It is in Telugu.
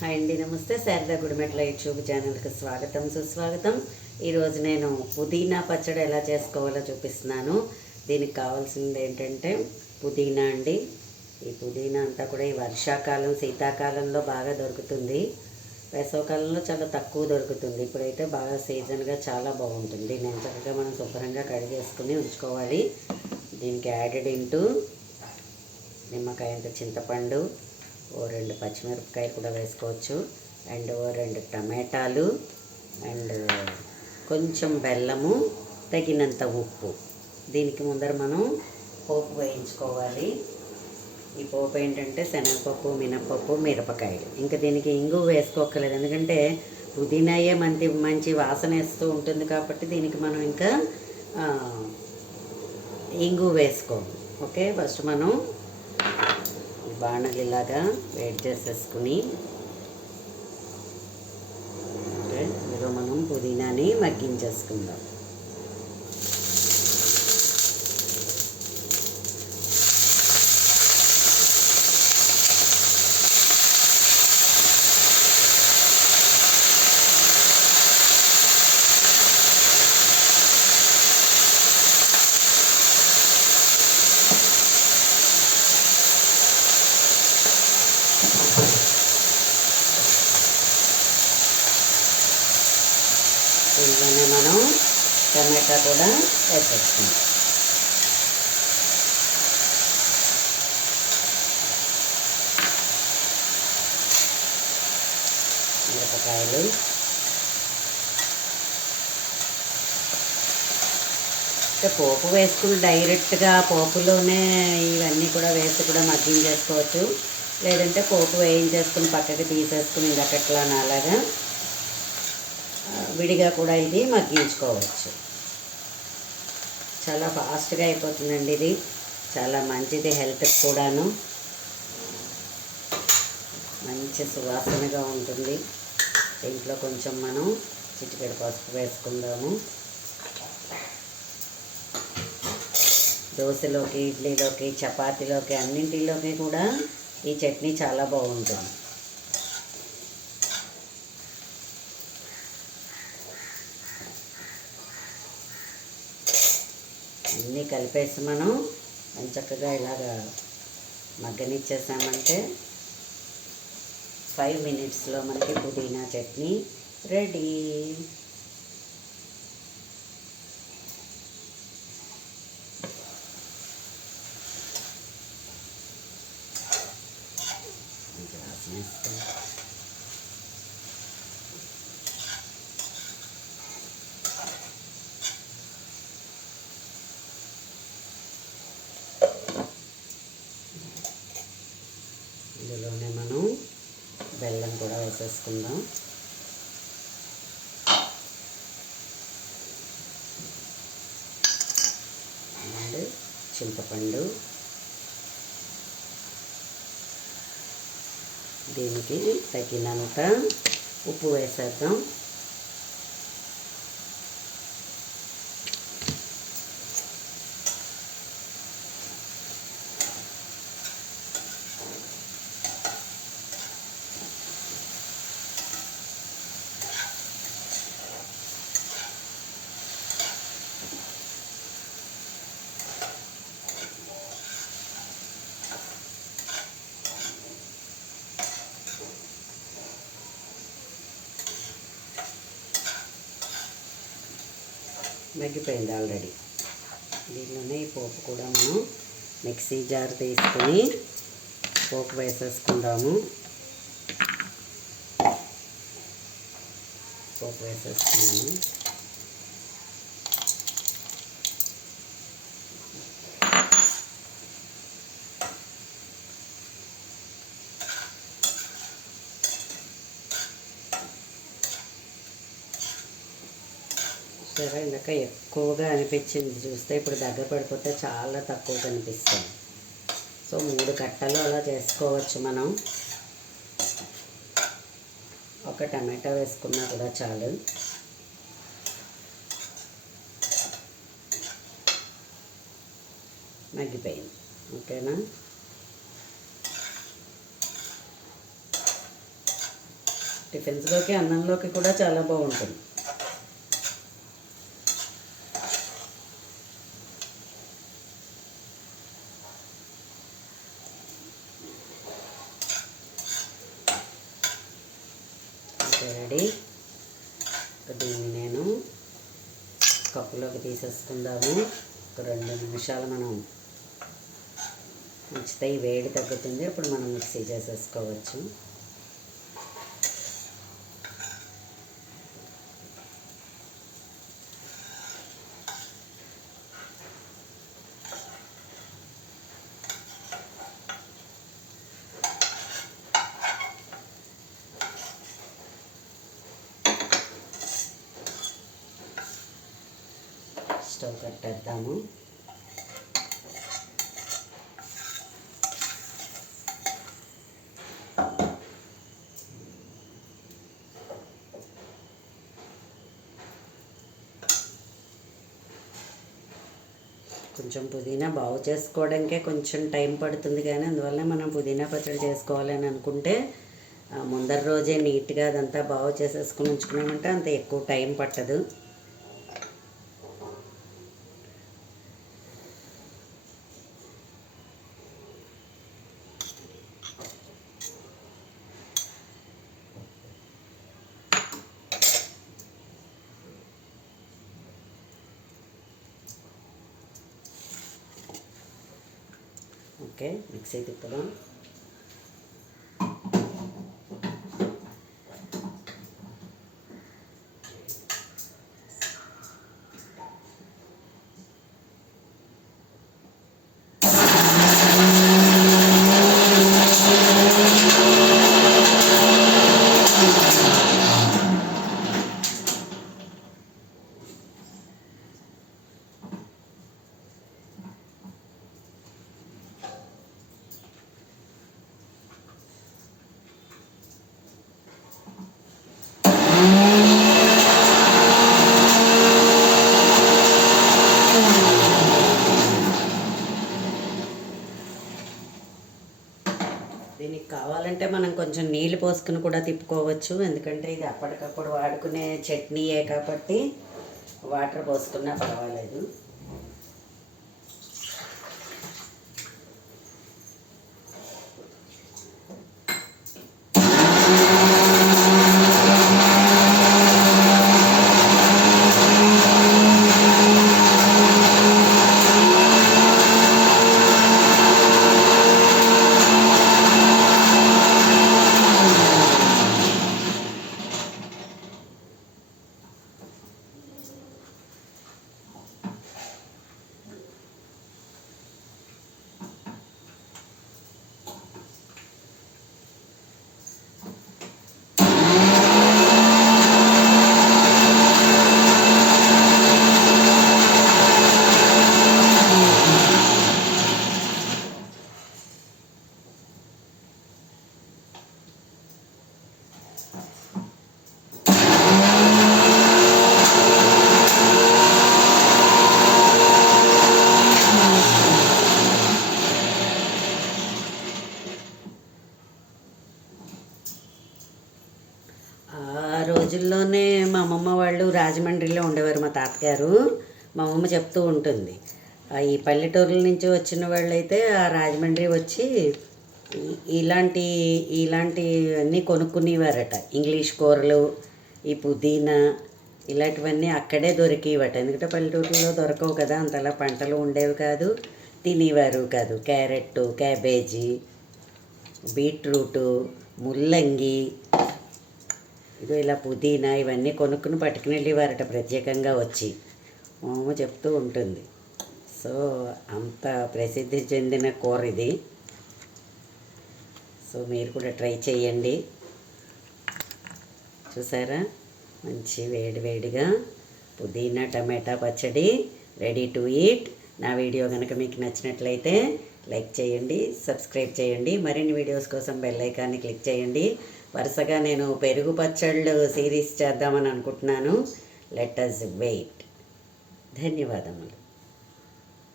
హాయ్ అండి, నమస్తే. శారదా గుడిమెట్ల యూట్యూబ్ ఛానల్కి స్వాగతం, సుస్వాగతం. ఈరోజు నేను పుదీనా పచ్చడి ఎలా చేసుకోవాలో చూపిస్తున్నాను. దీనికి కావాల్సింది ఏంటంటే పుదీనా అండి. ఈ పుదీనా అంతా కూడా ఈ వర్షాకాలం, శీతాకాలంలో బాగా దొరుకుతుంది. వేసవకాలంలో చాలా తక్కువ దొరుకుతుంది. ఇప్పుడైతే బాగా సీజన్గా చాలా బాగుంటుంది. నేను చక్కగా మనం శుభ్రంగా కడిగేసుకుని ఉంచుకోవాలి. దీనికి యాడెడ్ ఇంటూ నిమ్మకాయ అంత చింతపండు, ఓ 2 పచ్చిమిరపకాయలు కూడా వేసుకోవచ్చు, అండ్ ఓ 2 టమాటాలు, అండ్ కొంచెం బెల్లము, తగినంత ఉప్పు. దీనికి ముందర మనం పోపు వేయించుకోవాలి. ఈ పోపు ఏంటంటే శనగపప్పు, మినపప్పు, మిరపకాయలు. ఇంకా దీనికి ఇంగు వేసుకోక్కర్లేదు, ఎందుకంటే పుదీనాయే మంచి వాసన వేస్తూ ఉంటుంది కాబట్టి దీనికి మనం ఇంకా ఇంగు వేసుకోము. ఓకే, ఫస్ట్ మనం బాణలిలాగా వేడి చేసేసుకుని ఇందులో మనం పుదీనాని మగ్గించేసుకుందాం. దీంట్లోనే మనం టమాటా కూడా వేసేసుకుందాం. మిరపకాయలు, పోపు వేసుకుని డైరెక్ట్గా పోపులోనే ఇవన్నీ కూడా వేసి కూడా మగ్గించేసుకోవచ్చు. లేదంటే పోపు వేయించేసుకుని పక్కకి తీసేసుకుని ఇంకట్లా అలాగా విడిగా కూడా ఇది మగ్గించుకోవచ్చు. చాలా ఫాస్ట్గా అయిపోతుందండి. ఇది చాలా మంచిది హెల్త్కి కూడాను. మంచి సువాసనగా ఉంటుంది. దీంట్లో కొంచెం మనం చిటికెడు పసుపు వేసుకుందాము. దోశలోకి, ఇడ్లీలోకి, చపాతీలోకి అన్నింటిలోకి కూడా ఈ చట్నీ చాలా బాగుంటుంది. అన్నీ కలిపేసి మనం చక్కగా ఇలాగా మగ్గనిచ్చేసామంటే 5 మినిట్స్లో మనకి పుదీనా చట్నీ రెడీ. ఇందులోనే మనం బెల్లం కూడా వేసేసుకుందాం. అండ్ చింతపండు, దీనికి తగినంత ఉప్పు వేసేద్దాం. మగ్గిపోయింది ఆల్రెడీ. దీనిలోనే ఈ పోపు కూడా మనం మిక్సీ జార్ తీసుకుని పోపు వేసేసుకుందాము. పోపు వేసేసుకున్నాను. సరే, ఇందాక ఎక్కువగా అనిపించింది చూస్తే, ఇప్పుడు దగ్గర పడిపోతే చాలా తక్కువ కనిపిస్తుంది. సో 3 కట్టలు అలా చేసుకోవచ్చు మనం. ఒక టమాటా వేసుకున్నా కూడా చాలు. మగ్గిపోయింది. ఓకేనా? టిఫిన్స్లోకి అన్నంలోకి కూడా చాలా బాగుంటుంది. రెడీ. దీన్ని నేను కప్పులోకి తీసేసుకుందాము. ఒక 2 నిమిషాలు మనం ఉంచితే ఈ వేడి తగ్గుతుంది. అప్పుడు మనం మిక్సీ చేసేసుకోవచ్చు. స్టవ్ కట్టేద్దాము. కొంచెం పుదీనా బాగు చేసుకోవడానికే కొంచెం టైం పడుతుంది, కానీ అందువల్ల మనం పుదీనా పచ్చడి చేసుకోవాలని అనుకుంటే ముందర రోజే నీట్గా అదంతా బాగు చేసేసుకుని ఉంచుకున్నామంటే అంత ఎక్కువ టైం పట్టదు. ఓకే, మిక్సీ తిప్పుదాం. దీనికి కావాలంటే మనం కొంచెం నీళ్ళు పోసుకుని కూడా తిప్పుకోవచ్చు, ఎందుకంటే ఇది అప్పటికప్పుడు వాడుకునే చట్నీయే కాబట్టి వాటర్ పోసుకున్నా పర్వాలేదు. రోజుల్లోనే మా అమ్మమ్మ వాళ్ళు రాజమండ్రిలో ఉండేవారు, మా తాతగారు. మా అమ్మమ్మ చెప్తూ ఉంటుంది, ఈ పల్లెటూరుల నుంచి వచ్చిన వాళ్ళైతే ఆ రాజమండ్రి వచ్చి ఇలాంటివన్నీ కొనుక్కునేవారట. ఇంగ్లీష్ కూరలు, ఈ పుదీనా ఇలాంటివన్నీ అక్కడే దొరికేవట. ఎందుకంటే పల్లెటూరులో దొరకవు కదా, అంతలా పంటలు ఉండేవి కాదు, తినేవారు కాదు. క్యారెట్, క్యాబేజీ, బీట్రూటు, ముల్లంగి, ఇదో ఇలా పుదీనా ఇవన్నీ కొనుక్కుని పట్టుకుని వెళ్ళేవారట ప్రత్యేకంగా వచ్చి. మా అమ్మ చెప్తూ ఉంటుంది. సో అంత ప్రసిద్ధి చెందిన కూర ఇది. సో మీరు కూడా ట్రై చేయండి. చూసారా, మంచి వేడివేడిగా పుదీనా టమాటా పచ్చడి రెడీ టు ఈట్. నా వీడియో కనుక మీకు నచ్చినట్లయితే లైక్ చేయండి, సబ్స్క్రైబ్ చేయండి. మరిన్ని వీడియోస్ కోసం బెల్ ఐకాన్ని క్లిక్ చేయండి. వరుసగా నేను పెరుగు పచ్చళ్ళు సిరీస్ చేద్దామని అనుకుంటున్నాను. Let us wait. ధన్యవాదములు.